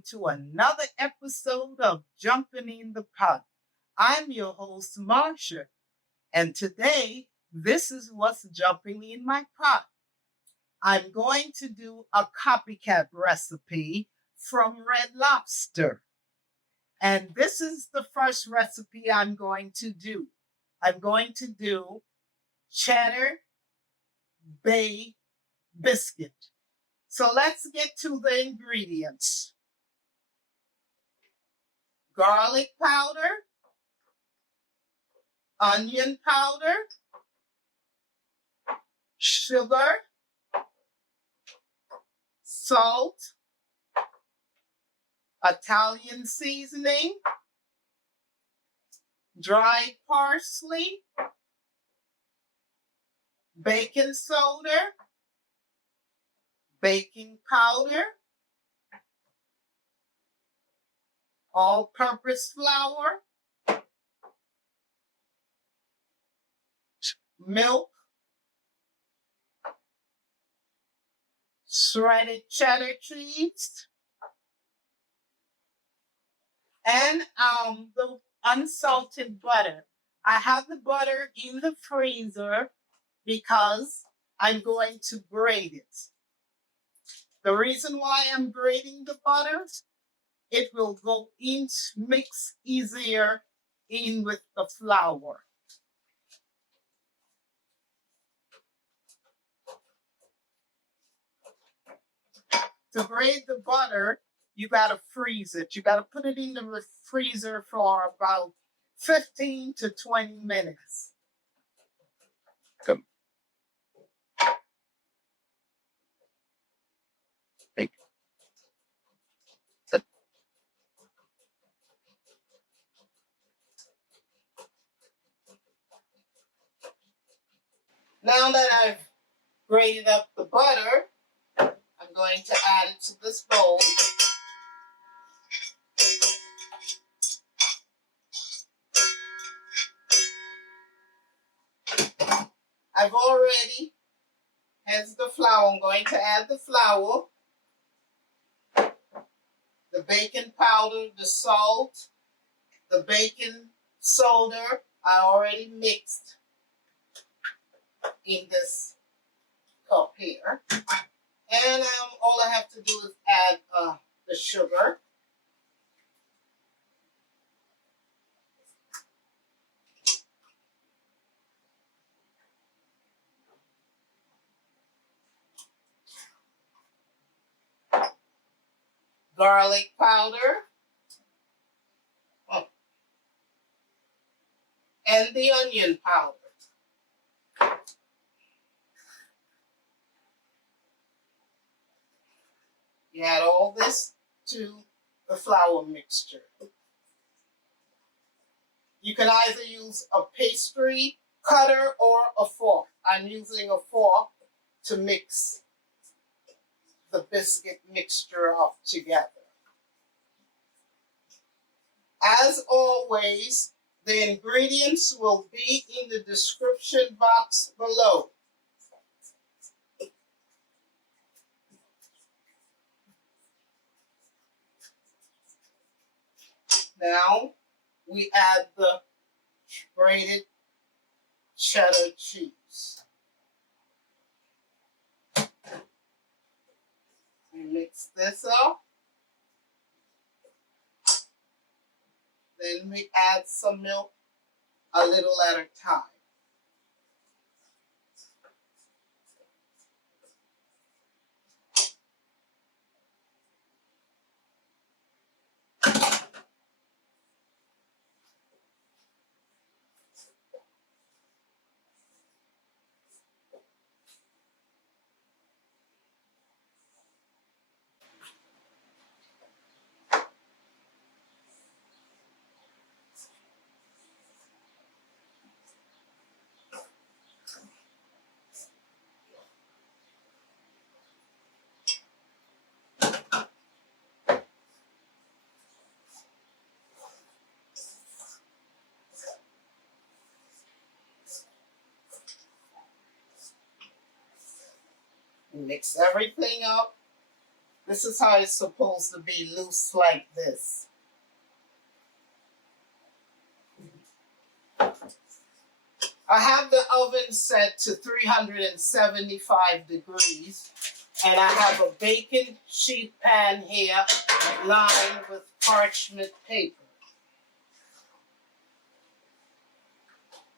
welcome to another episode of Jumping in the Pot. I'm your host, Marcia, and today, this is what's jumping in my pot. I'm going to do a copycat recipe from Red Lobster. And this is the first recipe I'm going to do. I'm going to do Cheddar Bay Biscuit. So let's get to the ingredients. Garlic powder, onion powder, sugar, salt, Italian seasoning, dried parsley, baking soda, baking powder, all-purpose flour, milk, shredded cheddar cheese, and the unsalted butter. I have the butter in the freezer because I'm going to grate it. The reason why I'm grating the butter, it will go in, mix easier in with the flour. To grate the butter, you gotta freeze it. You gotta put it in the freezer for about 15 to 20 minutes. Come. Hey. Sit. Now that I've grated up the butter, I'm going to add it to this bowl. I've already, here's the flour. I'm going to add the flour, the baking powder, the salt, the baking soda. I already mixed in this cup here. And all I have to do is add the sugar. Garlic powder. And the onion powder. You add all this to the flour mixture. You can either use a pastry cutter or a fork. I'm using a fork to mix the biscuit mixture up together. As always, the ingredients will be in the description box below. Now, we add the grated cheddar cheese. We mix this up. Then we add some milk a little at a time. Mix everything up This is how it's supposed to be, loose like this. I have the oven set to 375 degrees, and I have a baking sheet pan here lined with parchment paper.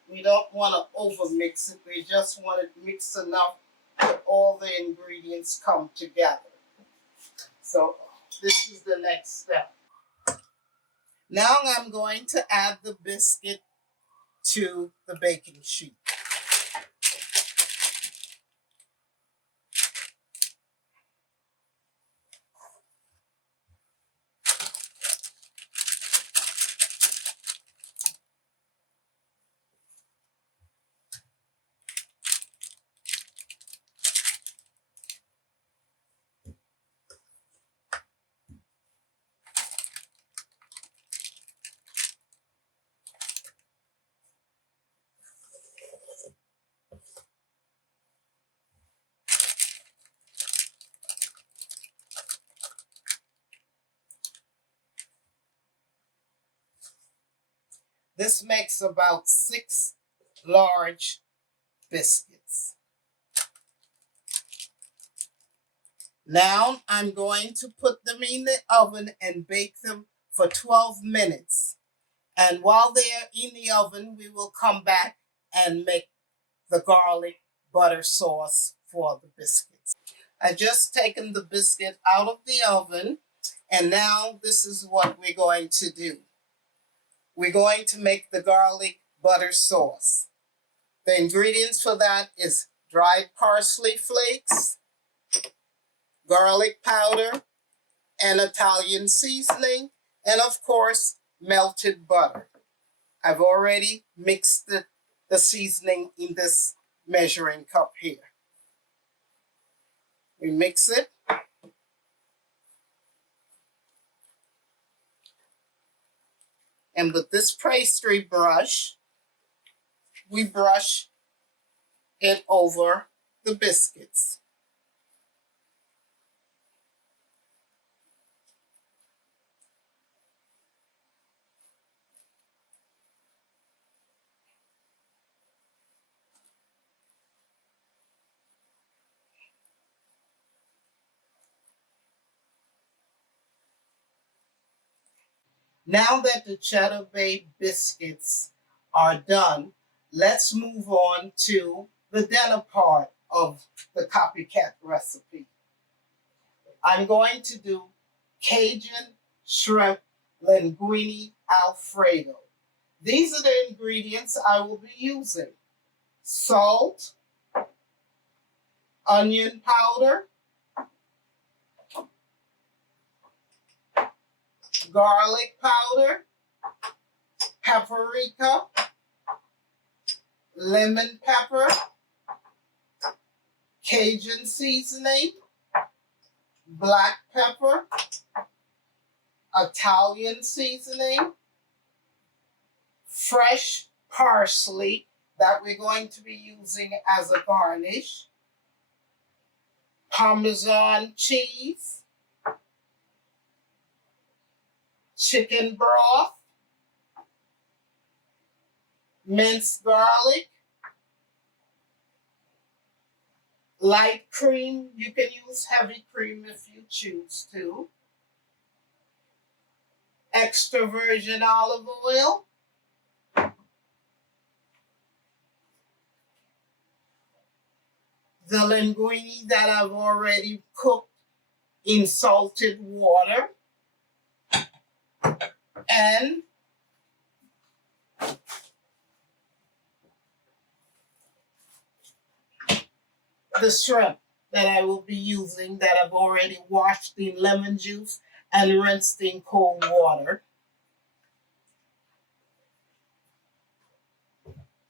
We don't want to overmix it. We just want it mixed enough that all the ingredients come together. So this is the next step. Now I'm going to add the biscuit to the baking sheet. This makes about 6 large biscuits. Now I'm going to put them in the oven and bake them for 12 minutes. And while they are in the oven, we will come back and make the garlic butter sauce for the biscuits. I just taken the biscuit out of the oven, and now this is what we're going to do. We're going to make the garlic butter sauce. The ingredients for that is dried parsley flakes, garlic powder, and Italian seasoning, and of course, melted butter. I've already mixed the seasoning in this measuring cup here. We mix it. And with this pastry brush, we brush it over the biscuits. Now that the Cheddar Bay Biscuits are done, let's move on to the dinner part of the copycat recipe. I'm going to do Cajun shrimp linguini Alfredo. These are the ingredients I will be using: salt, onion powder, garlic powder, paprika, lemon pepper, Cajun seasoning, black pepper, Italian seasoning, fresh parsley that we're going to be using as a garnish, Parmesan cheese, chicken broth, minced garlic, light cream. You can use heavy cream if you choose to, extra virgin olive oil, the linguine that I've already cooked in salted water, and the shrimp that I will be using that I've already washed in lemon juice and rinsed in cold water.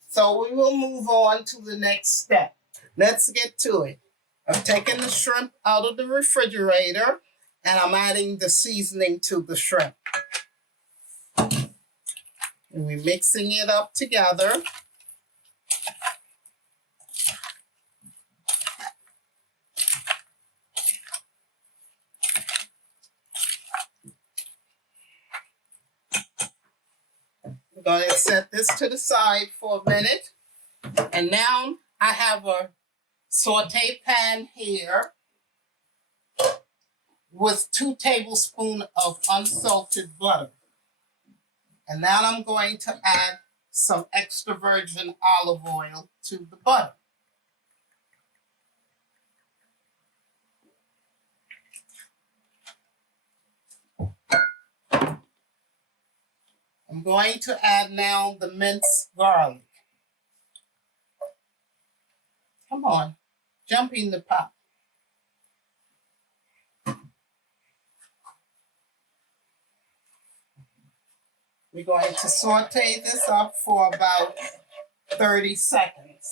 So we will move on to the next step. Let's get to it. I've taken the shrimp out of the refrigerator and I'm adding the seasoning to the shrimp. And we're mixing it up together. We're going to set this to the side for a minute. And now I have a saute pan here with 2 tablespoons of unsalted butter. And now I'm going to add some extra virgin olive oil to the butter. I'm going to add now the minced garlic. Come on, jump in the pot. We're going to saute this up for about 30 seconds.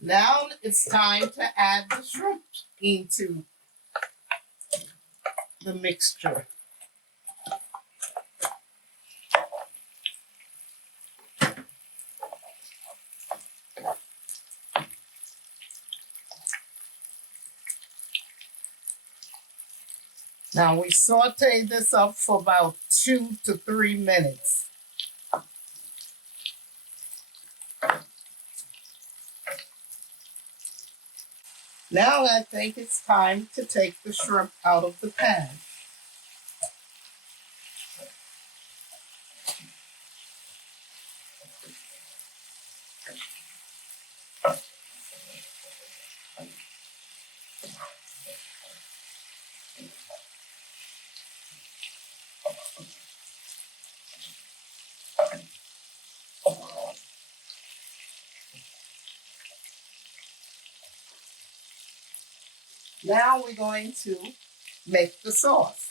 Now it's time to add the shrimp into the mixture. Now we saute this up for about 2 to 3 minutes. Now I think it's time to take the shrimp out of the pan. Now we're going to make the sauce.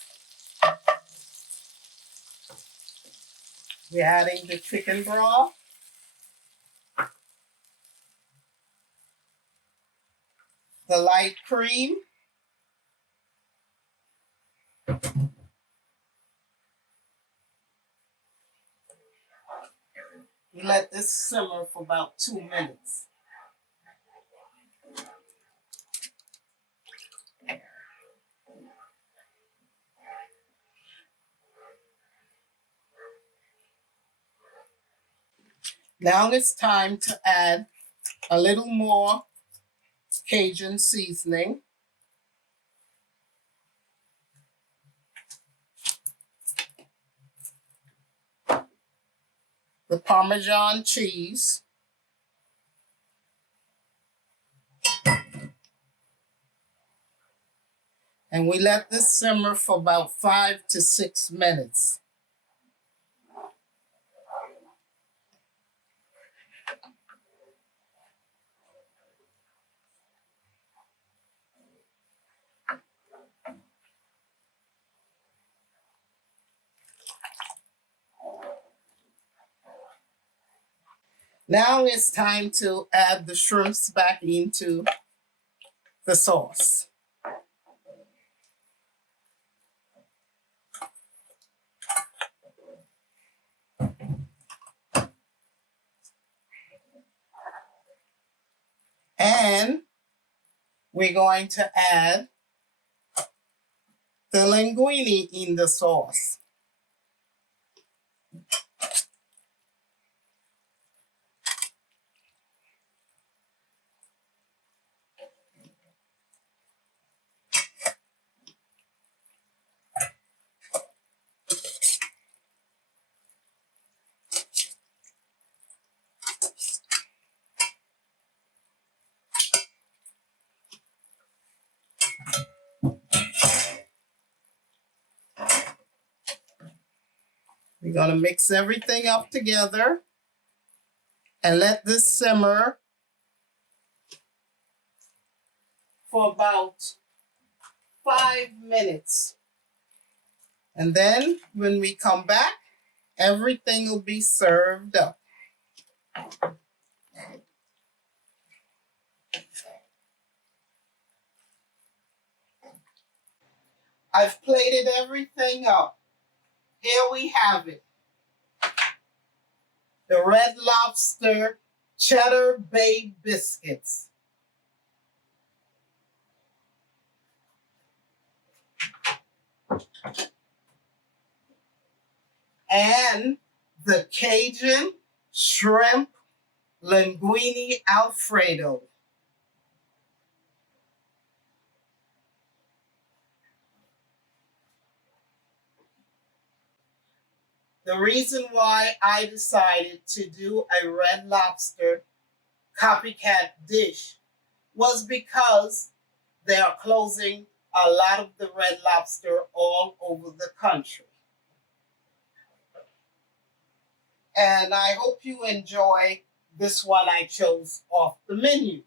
We're adding the chicken broth, the light cream, we let this simmer for about 2 minutes. Now it's time to add a little more Cajun seasoning. The Parmesan cheese. And we let this simmer for about 5 to 6 minutes. Now it's time to add the shrimps back into the sauce. And we're going to add the linguine in the sauce. We're going to mix everything up together and let this simmer for about 5 minutes. And then when we come back, Everything will be served up. I've plated everything up. Here we have it. The Red Lobster Cheddar Bay Biscuits. And the Cajun Shrimp Linguini Alfredo. The reason why I decided to do a Red Lobster copycat dish was because they are closing a lot of the Red Lobster all over the country. And I hope you enjoy this one I chose off the menu.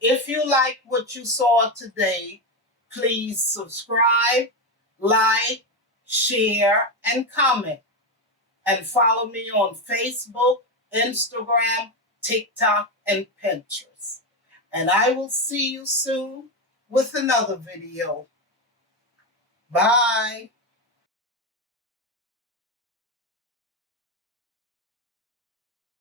If you like what you saw today, please subscribe, like, share, and comment. And follow me on Facebook, Instagram, TikTok, and Pinterest. And I will see you soon with another video. Bye.